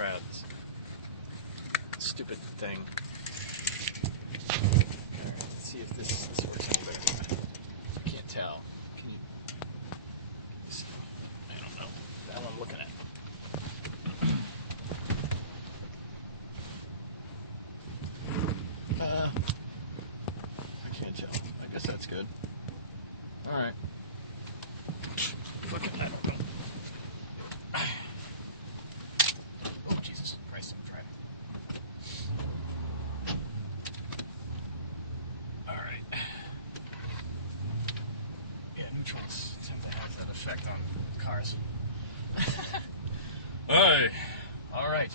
try out this stupid thing. Let's see if this works any better. I can't tell. Can you? I don't know. That's what I'm looking at. I can't tell. I guess that's good. All right. Fucking, I don't know. Oh, Jesus Christ, I'm driving. All right. Yeah, neutrals tend to have that effect on cars. Hey. All right.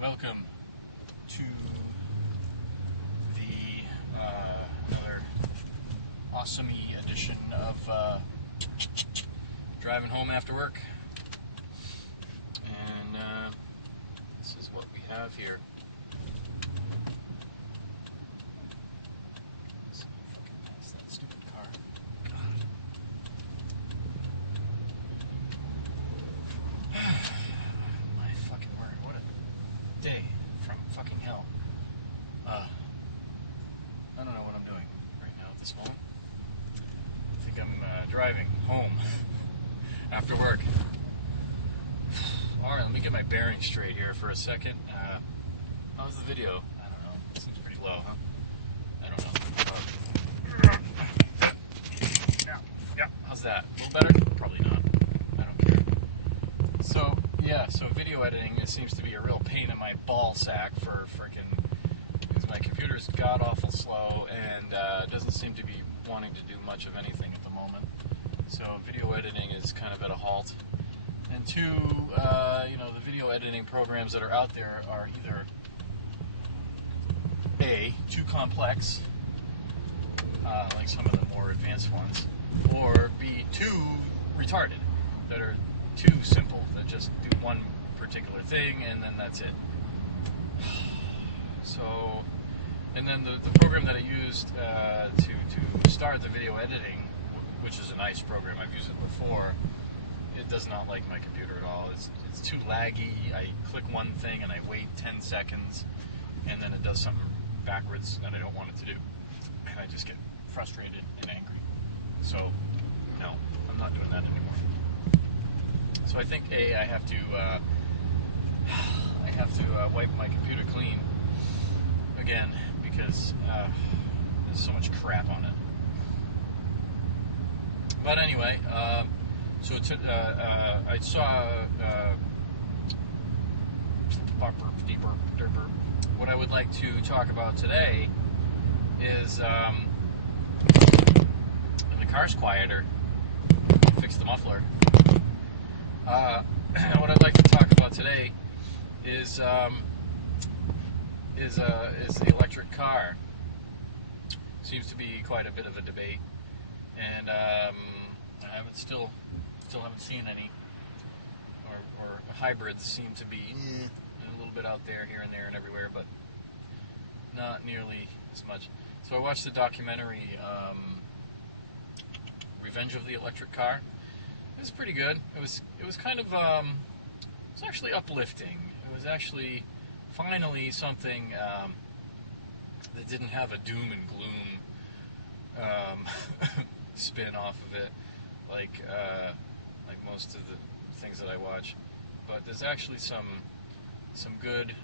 Welcome to the another awesome-y edition of driving home after work. And this is what we have here. Let's see if we can pass that stupid car. God. My fucking word. What a day from fucking hell. I don't know what I'm doing right now at this moment. I think I'm driving home after work. Alright, let me get my bearings straight here for a second. How's the video? I don't know. It seems pretty low, huh? I don't know. Yeah. How's that? A little better? Probably not. I don't care. So, yeah, video editing, it seems to be a real pain in my ball sack for frickin', because my computer's god-awful slow and doesn't seem to be wanting to do much of anything at the moment. So video editing is kind of at a halt. And two, the video editing programs that are out there are either A, too complex, like some of the more advanced ones, or B, too retarded, that are too simple, that just do one particular thing and then that's it. So, and then the program that I used to start the video editing, which is a nice program, I've used it before, it does not like my computer at all. It's too laggy. I click one thing and I wait 10 seconds and then it does something backwards that I don't want it to do. And I just get frustrated and angry. So, no, I'm not doing that anymore. So I think I have to wipe my computer clean again because there's so much crap on it. But anyway, I saw what I would like to talk about today is and the car's quieter. Fix the muffler. What I'd like to talk about today is the electric car. Seems to be quite a bit of a debate, and I still haven't seen any, or hybrids seem to be a little bit out there, here and there and everywhere, but not nearly as much. So I watched the documentary Revenge of the Electric Car. It was pretty good. It was kind of it was actually uplifting. It was actually finally something that didn't have a doom and gloom spin off of it, like most of the things that I watch. But there's actually some good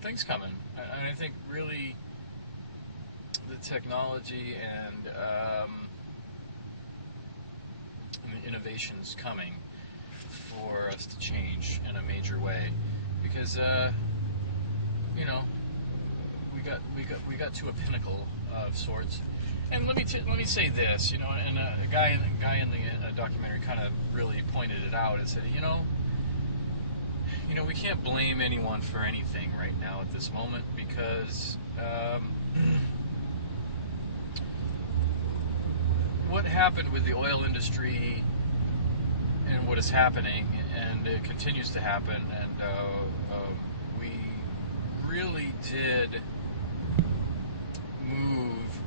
things coming. I think really the technology and the innovations coming for us to change in a major way, because we got to a pinnacle of sorts. And let me say this, and a guy in the documentary kind of really pointed it out and said, we can't blame anyone for anything right now at this moment, because what happened with the oil industry and what is happening, and it continues to happen, and we really did move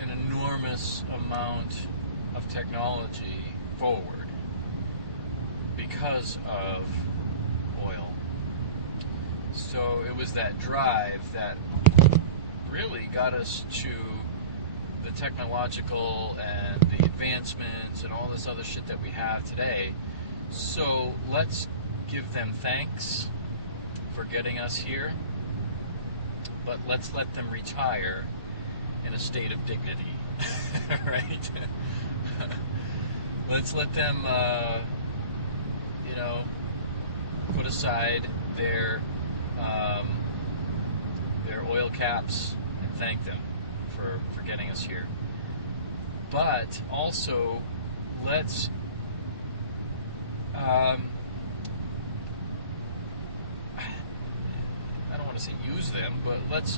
an enormous amount of technology forward. because of oil. So it was that drive that really got us to the technological and the advancements and all this other shit that we have today. So let's give them thanks for getting us here, but let's let them retire in a state of dignity, right? Let's let them, put aside their oil caps and thank them for getting us here. But also, let's I don't want to say use them, but let's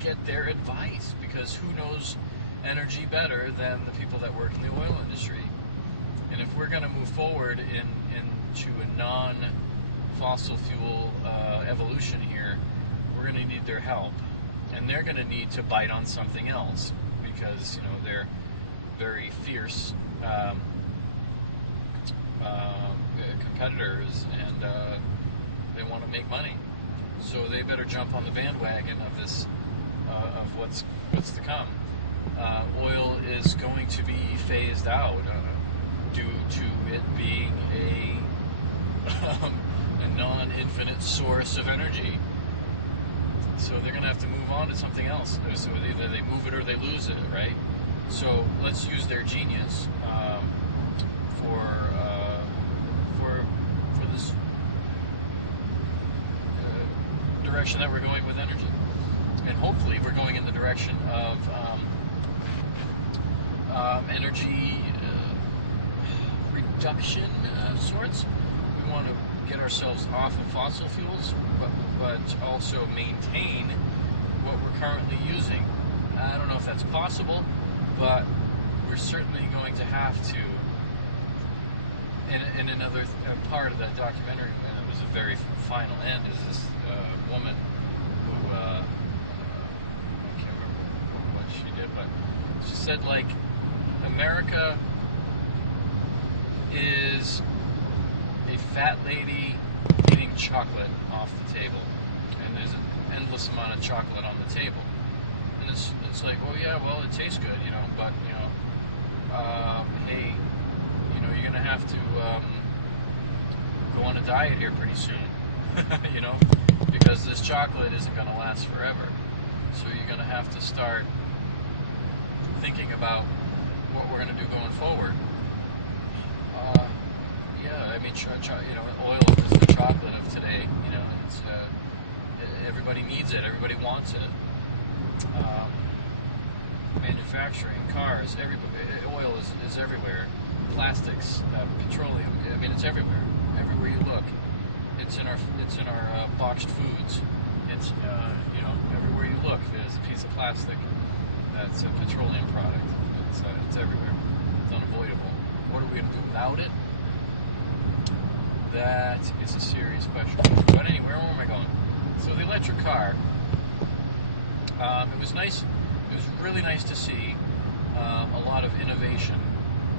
get their advice, because who knows energy better than the people that work in the oil industry? And if we're going to move forward into a non-fossil fuel evolution here, we're going to need their help, and they're going to need to bite on something else, because they're very fierce competitors, and they want to make money. So they better jump on the bandwagon of this, of what's to come. Oil is going to be phased out due to it being a non-infinite source of energy. So they're going to have to move on to something else. So either they move it or they lose it, right? So let's use their genius for this direction that we're going with energy, and hopefully we're going in the direction of energy reduction sorts. We want to get ourselves off of fossil fuels, but also maintain what we're currently using. I don't know if that's possible, but we're certainly going to have to. And another part of that documentary, and it was a very final end, is this woman who, I can't remember what she did, but she said, like, America is a fat lady eating chocolate off the table, and there's an endless amount of chocolate on the table. And it's like, well, yeah, well, it tastes good, but, hey, you're going to have to go on a diet here pretty soon, because this chocolate isn't going to last forever. So you're going to have to start thinking about what we're going to do going forward. Yeah, I mean, oil is the chocolate of today. It's everybody needs it. Everybody wants it. Manufacturing, cars, oil is everywhere. Plastics, petroleum. I mean, it's everywhere. Everywhere you look, it's in our boxed foods. It's everywhere you look, there's a piece of plastic that's a petroleum product. It's everywhere. It's unavoidable. What are we going to do without it? That is a serious question. But anyway, where am I going? So the electric car. It was nice. It was really nice to see a lot of innovation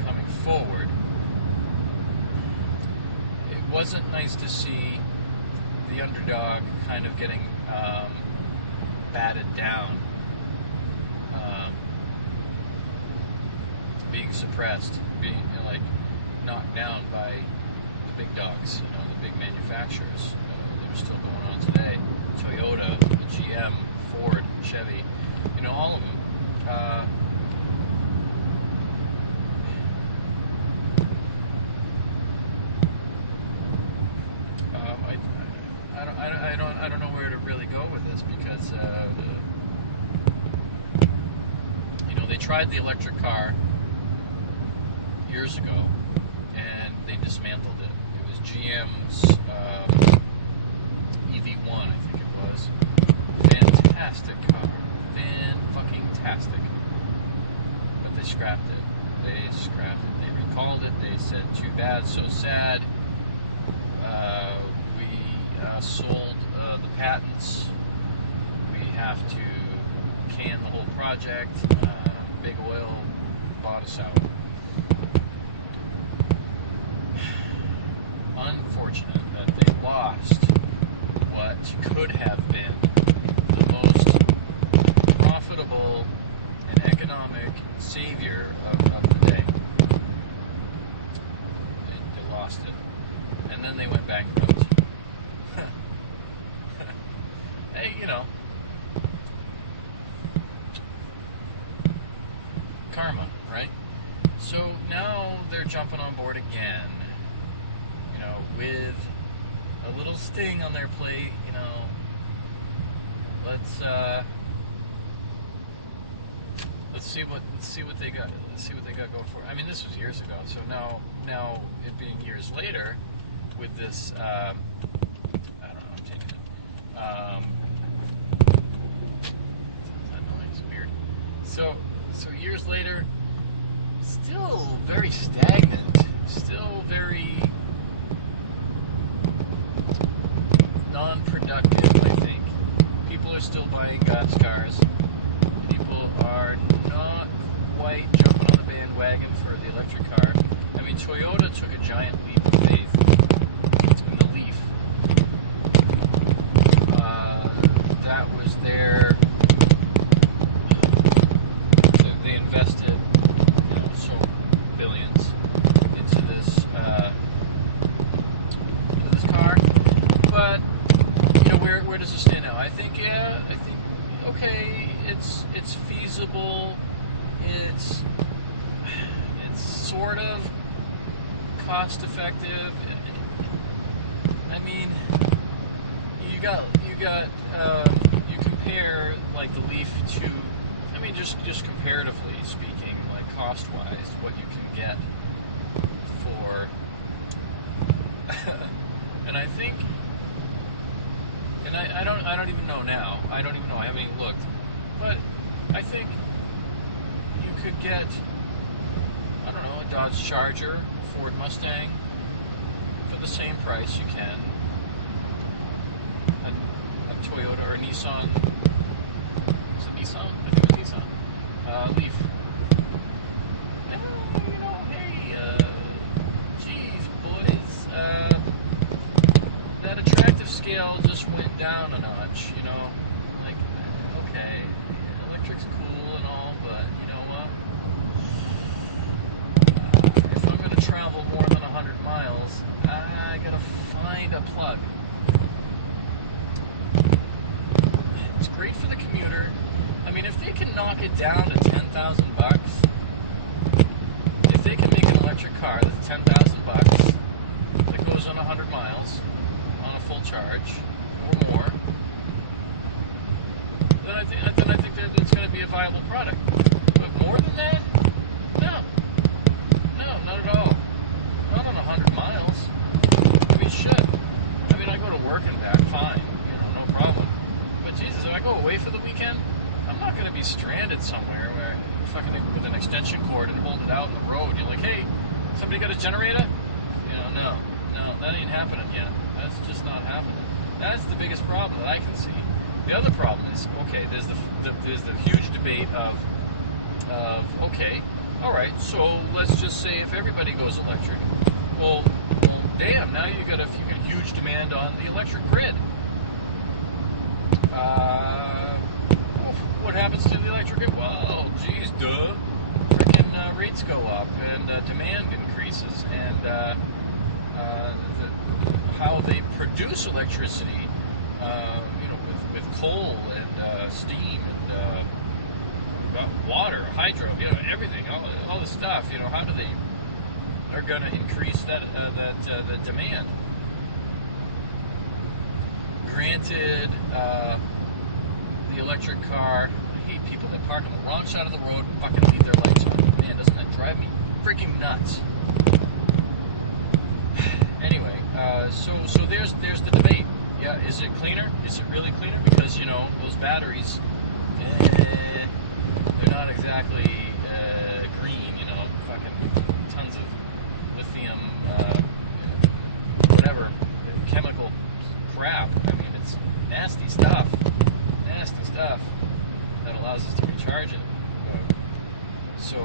coming forward. It wasn't nice to see the underdog kind of getting batted down, being suppressed, being knocked down by the big dogs, the big manufacturers that are still going on today. Toyota, GM, Ford, Chevy, all of them. I don't know where to really go with this, because they tried the electric car years ago and they dismantled it. It was GM's EV1, I think it was. Fantastic car, fan-fucking-tastic. But they scrapped it. They recalled it. They said, "Too bad, so sad. We sold the patents. We have to can the whole project. Big Oil bought us out." could have been the most profitable and economic savior of the day. They lost it. And then they went bankrupt. Hey, karma, right? So now they're jumping on board again, with a little sting on their plate, let's see what they got. Let's see what they got going for. I mean, this was years ago, so now it being years later, with this, I don't know, I'm taking it. That noise, weird. So years later, still very stagnant, still very non-productive, I think. People are still buying gas cars. People are not quite jumping on the bandwagon for the electric car. I mean, Toyota took a giant leap of faith in the Leaf. That was their... They invested, so billions into this car. But where does it stand now? I think okay, it's feasible. It's sort of cost effective. I mean, you compare like the Leaf to, I mean, just comparatively speaking, like cost wise, what you can get for and I think, and I don't even know now. I don't even know. I haven't even looked. But I think you could get, I don't know, a Dodge Charger, a Ford Mustang for the same price you can a Toyota or a Nissan. Is it Nissan? I think it was Nissan. Leaf. Hey, geez, boys. That attractive scale just went down a notch, like, okay, electric's cool and all, but you know what, if I'm going to travel more than 100 miles, I gotta find a plug. It's great for the commuter. I mean, if they can knock it down to $10,000, if they can make an electric car that's $10,000 that goes on 100 miles on a full charge or more, then I think that it's going to be a viable product. But more than that, no, not at all. Not on 100 miles. I mean, shit. I mean, I go to work and back, fine, no problem. But Jesus, if I go away for the weekend, I'm not going to be stranded somewhere where fucking with an extension cord and hold it out in the road. You're like, hey, somebody got a generator? No, that ain't happening yet. That's just not happening. That's the biggest problem that I can see. The other problem is, okay, there's the huge debate of okay, all right, so let's just say if everybody goes electric, well damn, now you got a huge demand on the electric grid. What happens to the electric grid? Well, geez, duh. Freaking rates go up and demand increases, and how they produce electricity, with coal and steam and water, hydro, everything, all the stuff. How do they are going to increase the demand? Granted, the electric car. I hate people that park on the wrong side of the road and fucking leave their lights on. Man, doesn't that drive me freaking nuts? Anyway, so there's the debate. Yeah, is it cleaner? Is it really cleaner? Because those batteries, they're not exactly green. Fucking tons of lithium, whatever, chemical crap. I mean, it's nasty stuff that allows us to recharge it. So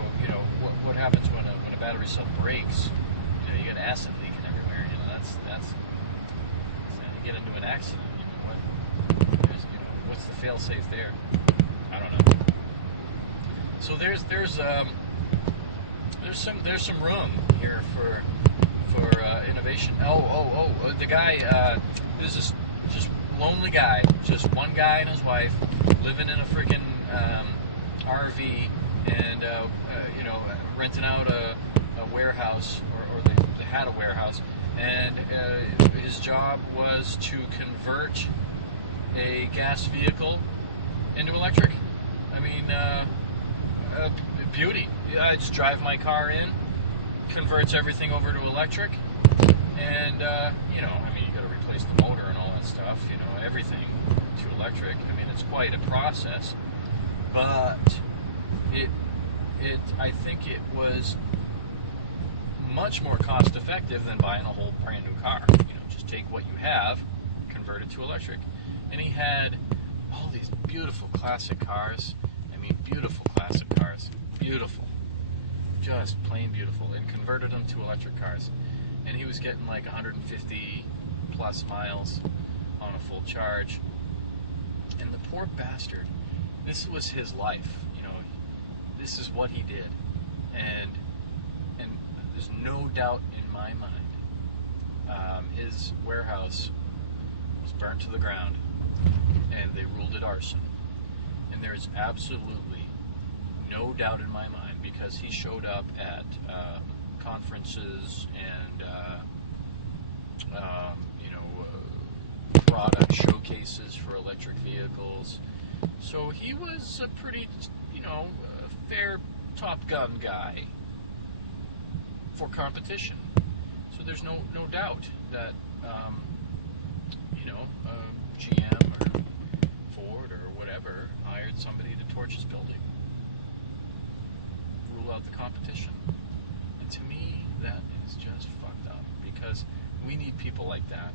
what happens when a battery cell breaks? You get acid leaking everywhere. That's you get into an accident. what's the fail-safe there? I don't know. So there's some room here for innovation. The guy, there's this just lonely guy, just one guy and his wife living in a freaking RV, and renting out a warehouse, or they had a warehouse, and his job was to convert a gas vehicle into electric. I mean, beauty. I just drive my car in, converts everything over to electric, and you got to replace the motor and all that stuff, everything to electric. I mean, it's quite a process, but I think it was much more cost effective than buying a whole brand new car. Just take what you have, convert it to electric. And he had all these beautiful classic cars. I mean, beautiful classic cars. Beautiful. Just plain beautiful. And converted them to electric cars. And he was getting like 150 plus miles on a full charge. And the poor bastard, this was his life. This is what he did. And there's no doubt in my mind, his warehouse was burnt to the ground, and they ruled it arson. And there's absolutely no doubt in my mind, because he showed up at conferences and product showcases for electric vehicles. So he was a pretty, fair Top Gun guy for competition. So there's no doubt that GM or Ford or whatever hired somebody to torch his building, rule out the competition. And to me, that is just fucked up, because we need people like that.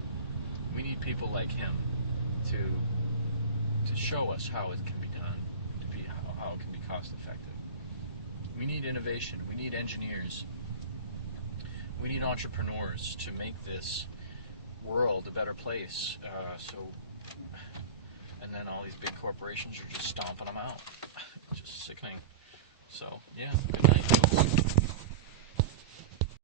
We need people like him to show us how it can be done, how it can be cost effective. We need innovation. We need engineers. We need entrepreneurs to make this world a better place. And then all these big corporations are just stomping them out. Just sickening. So, yeah, good night, folks.